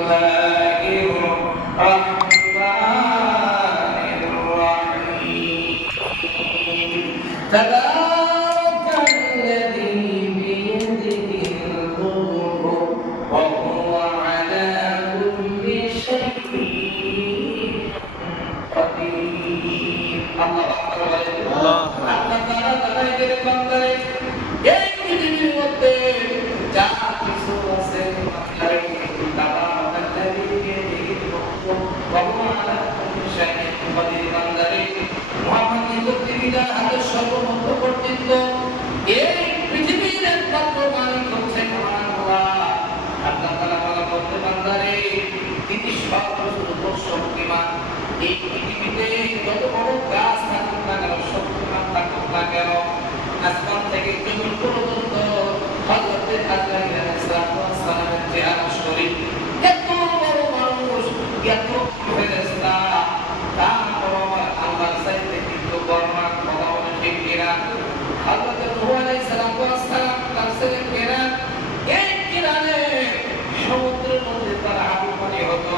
الله পৃথিবীতে যত বড় গাছ থাকুক না কেন শক্তিমান কেন আসমান থেকে জমিন পর্যন্ত হযরতে আজরাইল আলাইহিস সালামের চেহারা শরীর এত বড় মানুষ এত ফেরেশতা তারপর আমার আল্লাহর চাইতে কিন্তু বর্ণনা কথা বলে ঠিক কিনা হযরতে নূহ আলাইহিস সালাম তার ছেলে কেরান এই কেরানে সমুদ্রের মধ্যে তার আবু পানি হতো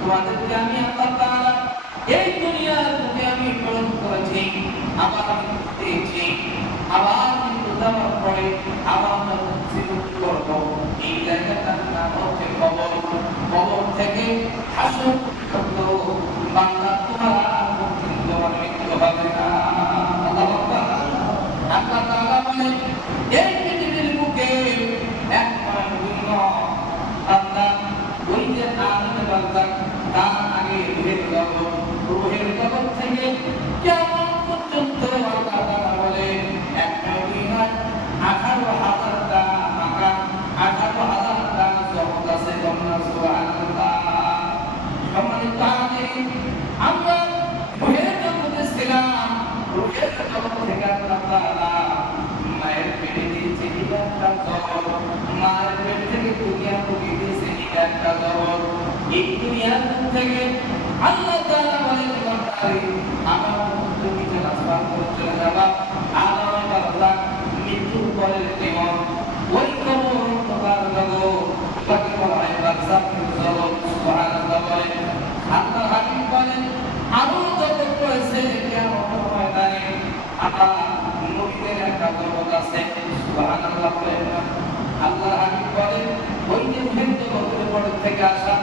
তোমাদেরকে আমি আল্লাহ তাআলা এই দুনিয়ার মধ্যে আমি প্রেরণ করেছি আবার দিয়েছি আবার মৃত্যু দেওয়ার পরে আবার যখন জীবন করব এই জায়গাটার নাম হচ্ছে কবর কবর থেকে হাসর পর্যন্ত বান্দা তোমার আর কোনদিন তোমার মৃত্যু হবে না আল্লাহ আকবার আল্লাহ তাআলা বলেন এই পৃথিবীর বুকে এক নয় দুই নয় বান্দা ওই যে আনন্দ বান্দা তার আগে রুহের জগৎ রুহের জগৎ থেকে কেমন পর্যন্ত আল্লাহ তাআলা বলে এক নয় দুই নয় আঠারো হাজারটা আকার আঠারো হাজারটা জগৎ আছে জন্না সুবহানাল্লাহ সম্মানিত হাজিরিন আমরা রুহের জগতে রুহের জগৎ থেকে আল্লাহ তাআলা মায়ের পেটে দিয়েছে এটা একটা জগৎ মায়ের পেট থেকে দুনিয়া ঢুকিয়ে দিয়েছে এটা একটা জগৎ এই থেকে আল্লাহ তাআলা চলে যাবা আর আমার বান্দা মৃত্যুর পরের জীবন ওই কবর তোমার জগৎ তাকে বলা হয় বারজাখের জগৎ সুবহানাল্লাহ বলেন আল্লাহ হাকিম বলেন আরও জগৎ রয়েছে কিয়ামতের ময়দানে আল্লাহ নবীদের একটা জগৎ আছে সুবহানাল্লাহ করেন না। আল্লাহ হাকিম বলেন ওই যে জগতের থেকে আসার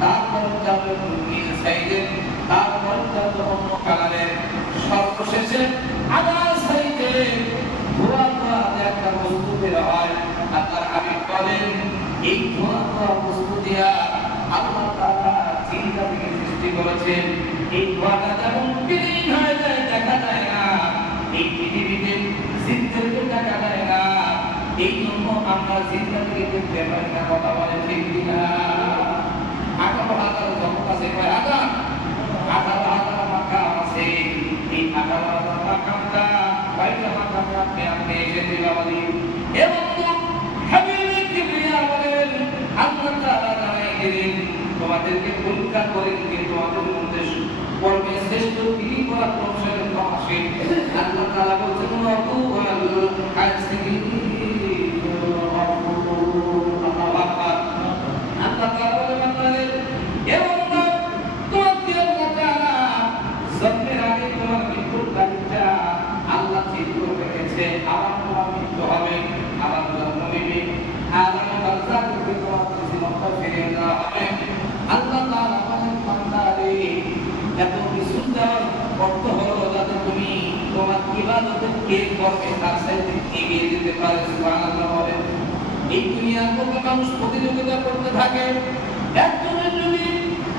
তারপর যাবে নীল সাইজের তারপর যাবে অন্য কালারের সর্বশেষে আবার সাইজে ধোয়া একটা বস্তু বের হয় আল্লাহর হাবিব বলেন এই ধোয়া বস্তু দিয়া আল্লাহ চিন্তা থেকে সৃষ্টি করেছেন এই ধোঁয়াটা যেমন বিলীন হয়ে যায় দেখা যায় না এই পৃথিবীতে জিনদেরকে দেখা যায় না এই জন্য আমরা জিন্দাকে দেখতে পাই না কথা বলে ঠিক কিনা আঠারো হাজার জগৎ আছে কয় হাজার আঠারো হাজার মাকাম আছে এই আঠারো হাজার মাকামটা কয়টা মাকামে আপনি আপনি এসে দিলাবাদি এবং হাবিবে কিবরিয়া বলেন, আল্লাহ তাআলা জানাই দিলেন, তোমাদেরকে পরীক্ষা করেন যে তোমাদের মধ্যে কর্মে শ্রেষ্ঠ তিনি করার প্রশ্নের আসে আল্লাহ তাআলা বলছেন রব্বু ওয়াল হাসিবিন আল্লাহু আকবার আল্লাহ তাআলা বলেন আপনাদের এবং তোমাকে আল্লাহ তাআলা জন্মের আগে তোমার মৃত্যুর তারিখটা আল্লাহ ঠিক করে রেখেছে আবার তোমার মৃত্যু হবে আবার জন্ম নেবে আলাম বারজাক থেকে তোমার জীবনটা ফিরে দেওয়া হবে আল্লাহ তাআলা বলেন বান্দারে এত কিছু দেওয়ার অর্থ হলো যাতে তুমি তোমার ইবাদতের তার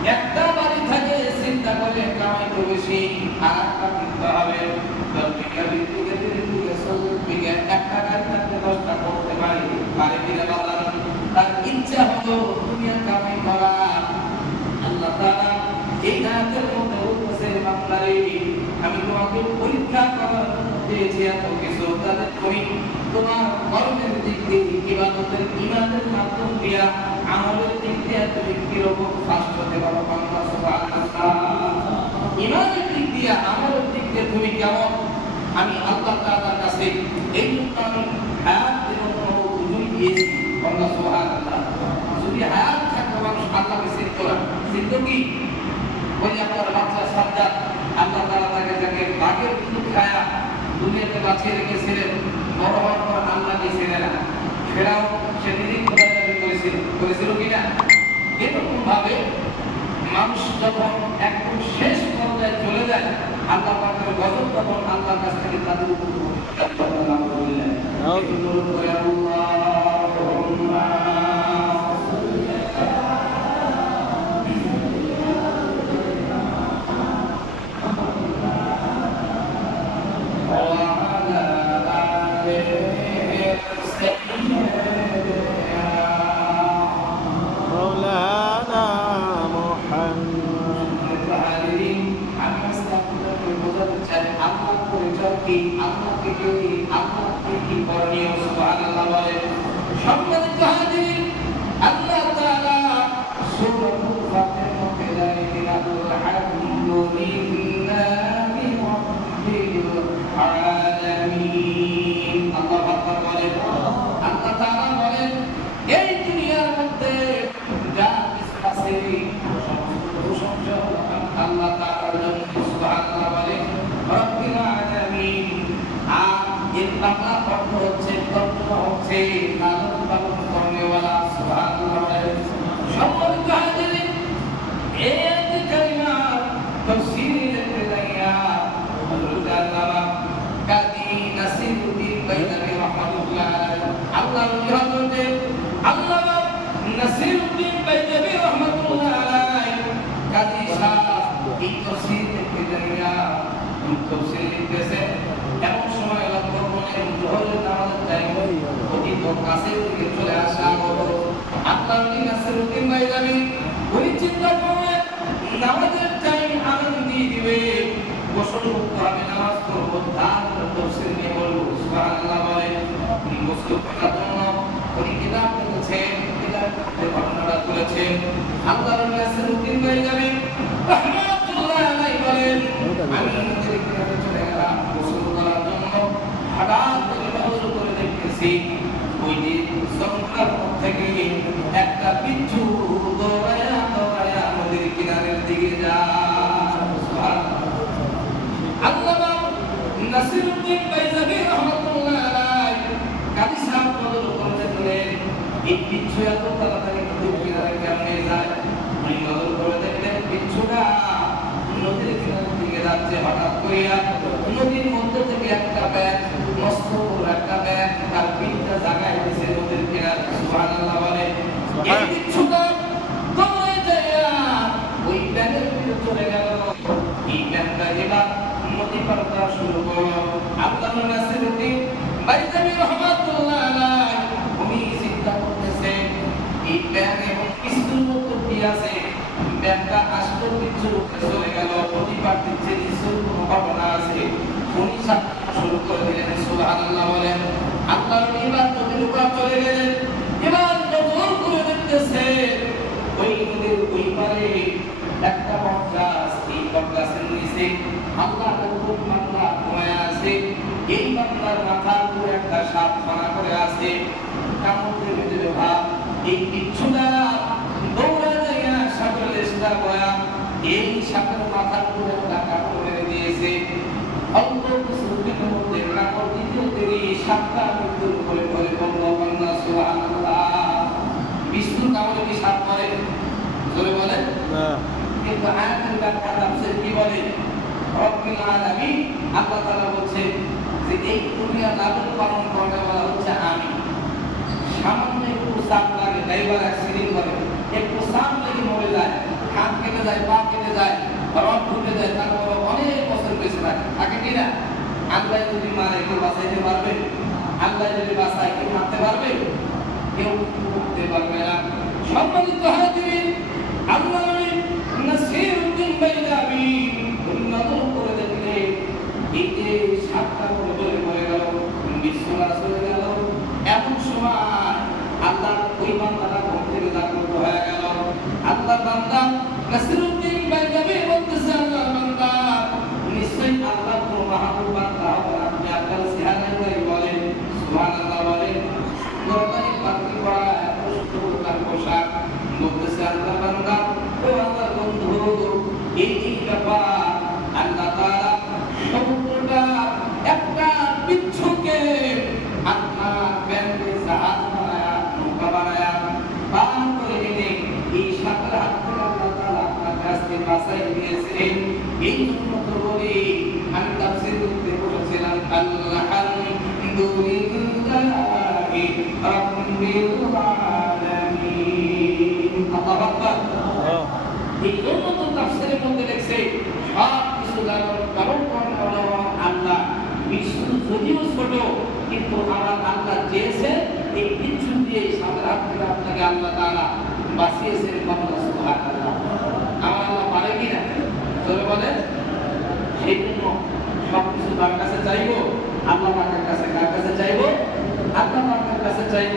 একটা বাড়ি দশটা করতে পারে পারে কিনা বাজার। তার ইচ্ছা হলো দুনিয়া কামাই করা। আল্লাহ তাআলা এই আয়াতের মধ্যে বলতেছে বান্দারে আমি তোমাকে পরীক্ষা করার জন্য দিয়েছি এত কিছু তাতে তুমি তোমার কর্মের দিক দিয়ে ইবাদতের, ইমানের মাধ্যম দিয়া আমলের দিক দিয়ে তুমি কীরকম ফাস্ট হতে পারো ইমানের দিক দিয়ে, আমলের দিক দিয়ে তুমি কেমন? আমি আল্লাহ তাআলার কাছে এই জন্য আমি হায়াত এবং উজুই দিয়েছি আল্লাহ। সুবহানাল্লাহ যদি হায়াত থাকতো মানুষ আল্লাহকে চিনতো না চিনতো কি? ওই আপনার বাচ্চা সাজ্জাদ, আল্লাহ তাআলা তাকে তাকে বাঘের দুধ খায়া দুনিয়াতে বাঁচিয়ে রেখেছিলেন বড় হওয়ার পর আল্লাহ দিয়েছিলেন না। ফেরাও সে দাবি করেছিল করেছিল কিনা? এরকম ভাবে মানুষ যখন একদম শেষ পর্যায়ে চলে যায় আল্লাহ পাকের গজব তখন আল্লাহর কাছ থেকে তাদের উপর করে অতীত কাছে চলে আসা হলো আল্লাহ নাসিরউদ্দিন বাইদাবী ওই চিন্তা করে নামাজের টাইম আনন্দ দিয়ে দিবে গোসল করতে হবে নামাজ পড়ব তার তফসিল নিয়ে বলব ঘটনাটা তুলেছেন আল্লাহর নাসিরউদ্দিন বাইদাবী রাহমাতুল্লাহ আলাইহি বলেন আমি নিজের কিতাবে চলে গেলাম গোসল করার জন্য হঠাৎ করে নজর করে দেখতেছি ওই যে জঙ্গলের মধ্যে থেকে একটা বিচ্ছু দৌড়ায়া দৌড়ায়া নদীর কিনারের দিকে নদীর মধ্যে থেকে একটা ব্যাগ মস্ত একটা জাগায় দিয়েছে নদীর কিনারে। সুবহানাল্লাহ বলে এই বিচ্ছুটা দৌড়ে এবার নদী পার শুরু করল। আব্দুল নাসিরউদ্দিন বাইজামি রহমাতুল্লাহ আলাইহি উনি চিন্তা করতেছে, এই ব্যাগ এবং স্কুল মতো আছে? ব্যাগটা আসতো কিছু চলে গেল, প্রতিবার দিচ্ছে নিশ্চয় কোনো ঘটনা আছে? উনি শুরু করে গেলেন। এবার নজর একটা বটগাছ বটগাছের নিচে আল্লাহ রব্বুল মাল্লা ঘুমায় আছে। এই বান্দার মাথার উপর একটা সাপ ফানা করে আছে। কামড় দেবে দেবে ভাব। এই বিচ্ছুটা দৌড়া যাইয়া সাপের লেজটা বয়া এই সাপের মাথার উপর একটা কাপড় মেরে দিয়েছে। অল্প কিছুদিনের মধ্যে কাপড় দিতে দেরি। সাপটা মৃত্যুর উপরে পড়ে বলল বান্দা সুবহানাল্লাহ। বিষ্ণু কামড়ে কি সাপ জোরে বলেন। না। কিন্তু আয়াতের ব্যাখ্যা তাফসীর কি বলে? রব্বিল আলামিন আল্লাহ তাআলা বলছে যে এই দুনিয়া লালন পালন করাটা বলা হচ্ছে আমি সামান্য একটু চাপ লাগে, ড্রাইভার অ্যাক্সিডেন্ট করে, একটু চাপ লেগে মরে যায়, হাত কেটে যায়, পা কেটে যায়, রড ঢুকে যায় তারপরে অনেক বছর বেঁচে থাকে। থাকে কি না? আল্লাহ যদি মারে, কেউ বাঁচাইতে পারবে? আল্লাহ যদি বাঁচায়, কেউ মারতে পারবে? কেউ করতে পারবে না। সম্মানিত হাজিরিন, আল্লাহ নবী নাসিরউদ্দিন বাইদাবি নজর করে দেখলে এই যে সাতটা করে বলে মরে গেল বিশ্বনাথ চলে গেল এমন সময় ওই বান্দাটা ঘুম থেকে জাগ্রত হয়ে গেল। আল্লাহ বান্দা নাসিরউদ্দিন বাইদাবি বলতেছে আল্লাহ বান্দা নিশ্চয়ই আল্লাহ কোনো মাহবুব বান্দা হবে আপনি আপনার চেহারা করে বলেন সুবহানাল্লাহ বলেন দরকারি পাত্রী পড়া এত সুন্দর তার পোশাক বলতেছে আল্লাহ বান্দা ও আল্লাহর বন্ধু এই এই ব্যাপার আল্লাহ তাআলা সমুদ্রটা একটা বিচ্ছুকে আপনার ব্যাংকে জাহাজ বানায়া নৌকা বানায়া পার করে এনে এই সাগর হাত থেকে আল্লাহ তাআলা আপনার কাছ এই জন্য আমি তাফসীর করতে বসেছিলাম আলহামদুলিল্লাহি মধ্যে সব কিছু পালন করেন আল্লাহ বিশ্ব যদিও ছোট কিন্তু আমার আল্লাহ চেয়েছে এই বিচ্ছু দিয়ে থেকে আপনাকে আল্লাহ তাআলা বাঁচিয়েছেন আমার আল্লাহ পারে কি না জোরে বলেন সেই জন্য সব কিছু তার কাছে চাইব? আল্লাহ পাকের কাছে কার কাছে চাইব? আল্লাহ পাকের কাছে চাইব?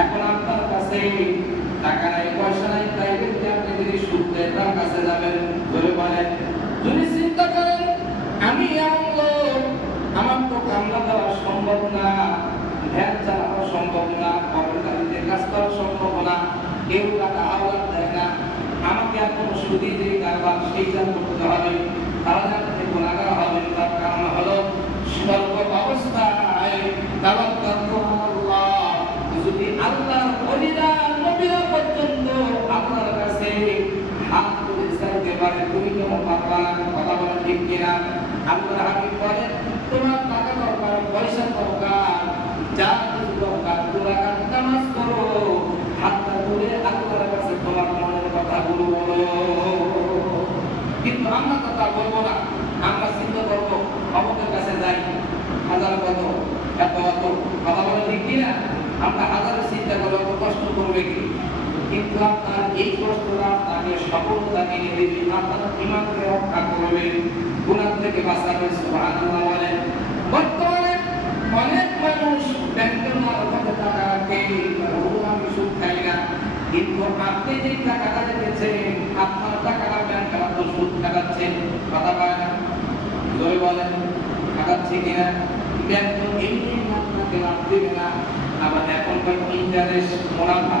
এখন আপনার কাছে টাকা নাই পয়সা নাই তাই কিন্তু আপনি যদি সুদ দেন তার কাছে যাবেন ধরে বলেন যদি চিন্তা করেন আমি এমন লোক আমার তো কামলা দেওয়া সম্ভব না ভ্যান চালানো সম্ভব না কর্মচারীতে কাজ করা সম্ভব না কেউ টাকা আওয়াজ দেয় না আমাকে এখন সুদি যে কারবার সেইটা করতে হবে তাহলে আপনি গুণাগার হবেন তার কারণ হলো সর্ব অবস্থায় তাওয়াক্কালতু আলাল্লাহ যদি আল্লাহর ওলিরা নবীরা পর্যন্ত আপনার কাছে হাত তুলে চাইতে পারে তুমি কেন পারবা না কথা বলা কিনা বলেন তোমার টাকা দরকার, পয়সা দরকার, যা কিছু দরকার নামাজ করো হাতটা আল্লাহর কাছে তোমার মনের কথাগুলো বলো। কিন্তু আমরা তা বলব না। আমরা চিন্তা করব, অমুকের কাছে যাই। হাজার কত এত অত কথা বলে ঠিক কিনা? আমরা হাজারের চিন্তা করে অত কষ্ট করবে কি? কিন্তু আপনার এই কষ্টটা আপনাকে সফলতা নিয়ে দেবে আপনার ইমানকে রক্ষা করবে গুণার থেকে বাঁচাবে, সুবহানাল্লাহ বলেন। বর্তমানে অনেক মানুষ ব্যাংকের মারফতে টাকা রাখে আমি সুদ খাই না। কিন্তু আপনি যে টাকাটা রেখেছেন, আপনার টাকাটা ব্যাংক তো সুদ খাটাচ্ছে, কথা পায় না? জোরে বলেন, খাটাচ্ছে কিনা? ব্যাংক তো এমনি আপনাকে লাভ দেবে না। আবার এখন ইন্টারেস্ট মুনাফা।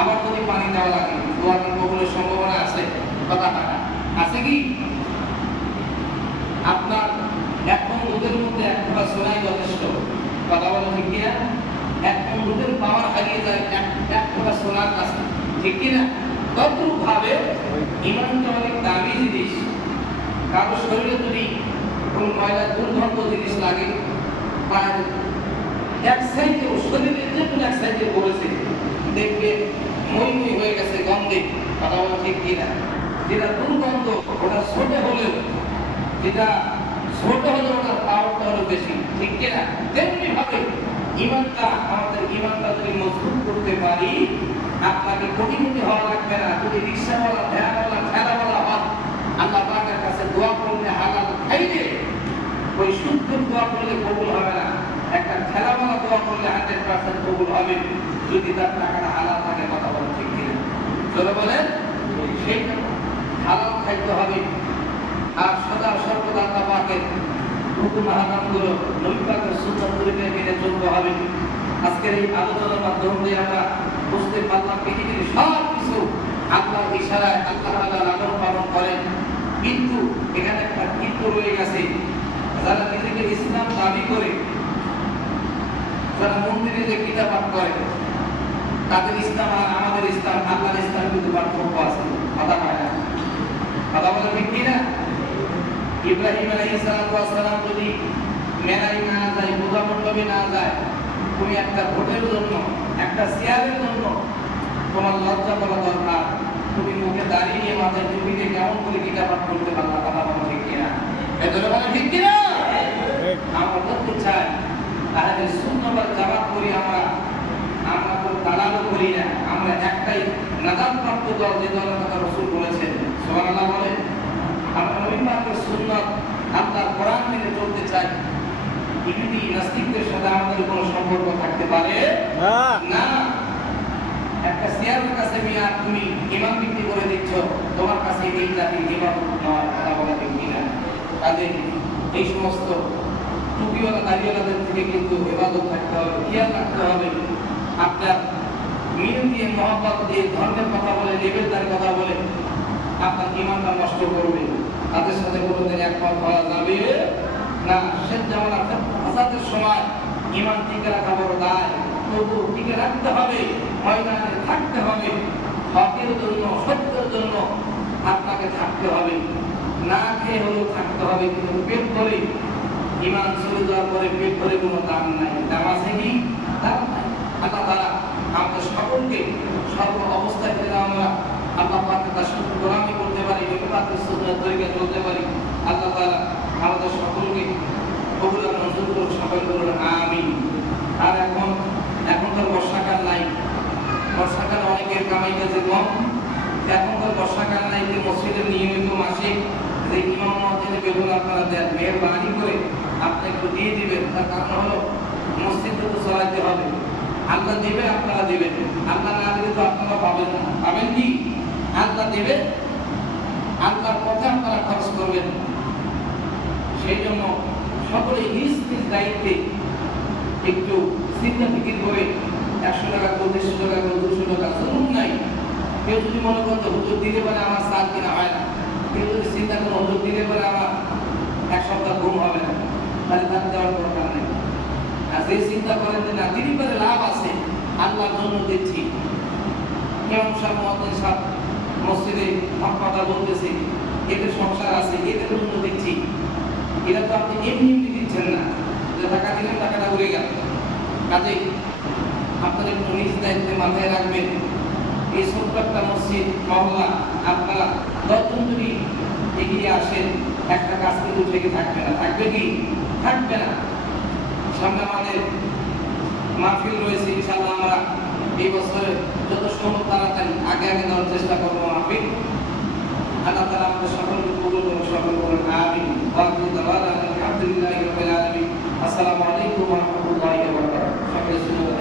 আবার যদি পানি দেওয়া লাগে, দোয়া কি কবুলের সম্ভাবনা আছে? কথা টাকা আছে কি? আপনার সোনাই যথেষ্ট। কথা বলো ঠিক কিনা? এক মন দুধের পাওয়ার হারিয়ে যায় এক এক ফোঁটা সোনার কাছে। ঠিক কিনা? তদ্রুপ ভাবে ইমানটা অনেক দামি জিনিস, কারও শরীরে যদি কোনো ময়লা দুর্গন্ধ জিনিস লাগে আর এক সাইডে ইমানটা, আমাদের মজবুত করতে পারি, আপনাকে কোটিপতি হওয়া লাগবে না, যদি রিক্সাওয়ালা ভ্যানওয়ালা ঠেলাওয়ালা হন, আল্লাহ পাকের কাছে দোয়া করলে হালাল খাইলে, ওই শুদ্ধ দোয়া করলে কবুল হবে না। একটা ঠেলাওয়ালা দোয়া করলে হান্ড্রেড পার্সেন্ট কবুল হবে যদি তার টাকাটা হালাল থাকে, কথা বলে ঠিক কিনা? বলেন? সেই হালাল খাইতে হবে। আর সদা সর্বদা আল্লাহ পাকের হুকুম হারামগুলো নবী পাকের সুন্নাতগুলোকে মেনে চলতে হবে। আজকের এই আলোচনার মাধ্যম দিয়ে আমরা বুঝতে পারলাম পৃথিবীর সব কিছু আল্লাহর ইশারায় আল্লাহ তাআলা লালন পালন করেন। কিন্তু এখানে একটা কিন্তু রয়ে গেছে। যারা নিজেকে ইসলাম দাবি করে যারা মন্দিরে যে গীতা পাঠ করে তাদের ইসলাম আর আমাদের ইসলাম আল্লাহর ইসলাম কিন্তু পার্থক্য আছে। কথা হয় না। কথা বলে ঠিক কিনা? ইব্রাহিম আলাইহিস সালাম যদি মেলায় না যায় পূজা মণ্ডপে না যায় তুমি একটা ভোটের জন্য একটা চেয়ারের জন্য তোমার লজ্জা করা দরকার। তুমি মুখে দাঁড়িয়ে মাথায় টুপিতে কেমন করে গীতা পাঠ করতে পারলা কথা বলো ঠিক কিনা? এজন্য বলে ঠিক কিনা? আমরা বলতে চাই। তাহলে শূন্যবার জামাত করি আমরা। আমরা কোনো দালালও করি না। আমরা একটাই নাজাম প্রাপ্ত দল যে দলের কথা রসুল বলেছেন। সুবহানাল্লাহ বলে আমরা নবী পাকের সুন্নাত আল্লাহর কোরআন মেনে চলতে চাই ইহুদি নাস্তিকদের সাথে আমাদের কোনো সম্পর্ক থাকতে পারে না। একটা চেয়ারের কাছে মিয়া তুমি ইমাম বিক্রি করে দিচ্ছ। তোমার কাছে এই জাতির ইমাম নয় কথা বলা ঠিক কিনা কাজে এই সমস্ত টুপিওয়ালা দাড়িওয়ালাদের থেকে কিন্তু হেফাজত থাকতে হবে, খেয়াল রাখতে হবে। আপনার না। থাকতে হবে। জন্য, সত্যের জন্য আপনাকে থাকতে হবে। না খেয়ে হলেও থাকতে হবে, কিন্তু পেট ভরে ইমান চলে যাওয়ার পরে পেট ভরে কোনো দাম নাই। দাম আছে কি? দাম নাই। আল্লাহ তারা আমাদের সকলকে সর্ব অবস্থায় যেন আমরা। আল্লাহ পাকের তার শুধু গোলামি করতে পারি পাকের সুন্দর তরিকা চলতে পারি। আল্লাহ তারা আমাদের সকলকে কবুল মঞ্জুর করুন সকল করুন আমি আর এখন এখন তো বর্ষাকাল নাই। বর্ষাকাল অনেকের কামাই কাজে কম। এখন তো বর্ষাকাল নাই যে মসজিদের নিয়মিত মাসে যে ইমাম মসজিদে বেতন আপনারা দেন মেহরবানি করে আপনি একটু দিয়ে দিবেন, তার কারণ হলো মসজিদকে তো চলাইতে হবে। আল্লাহ দেবে, আপনারা দেবেন। আল্লাহ না দিলে তো আপনারা পাবেন না। পাবেন কি? আল্লাহ দেবে, আল্লাহর পথে আপনারা খরচ করবেন। সেই জন্য সকলে নিজ দায়িত্বে একটু চিন্তা ফিকির করে, একশো টাকা করে, দেড়শো টাকা করে, দুশো টাকা জরুর নাই। কেউ যদি মনে করতো, হুজুর দিলে পারে আমার সাত কিনা হয় না। যদি চিন্তা করে হুজুর দিলে পারে আমার এক সপ্তাহ ঘুম হবে না। তাহলে তার দেওয়ার দরকার নেই। আর যে চিন্তা করেন যে না দিদি পারে লাভ আছে, আল্লাহর জন্য দিচ্ছি। কেমন সব মহাদিন সব মসজিদে কথা বলতেছে, এদের সংসার আছে, এদের জন্য দিচ্ছি। এটা তো আপনি এমনি এমনি দিচ্ছেন না। যে টাকা দিলেন টাকাটা উড়ে গেল। কাজে আপনার একটু নিজ দায়িত্বে মাথায় রাখবেন। এই ছোট্ট একটা মসজিদ, মহল্লা, আপনারা এগিয়ে আসেন, একটা কাজ কিন্তু থেকে থাকবে না। থাকবে কি? থাকবে না। সামনে আমাদের মাহফিল রয়েছে, ইনশাআল্লাহ আমরা এই বছরে যত সম্ভব তাড়াতাড়ি, আগে আগে দেওয়ার চেষ্টা করব মাহফিল। আল্লাহ তাআলা আমাদের সকলকে কবুল করুন, সকল করুন দাওয়ানা আলহামদুলিল্লাহি আসসালামু আলাইকুম রাহমাতুল্লাহি সকলে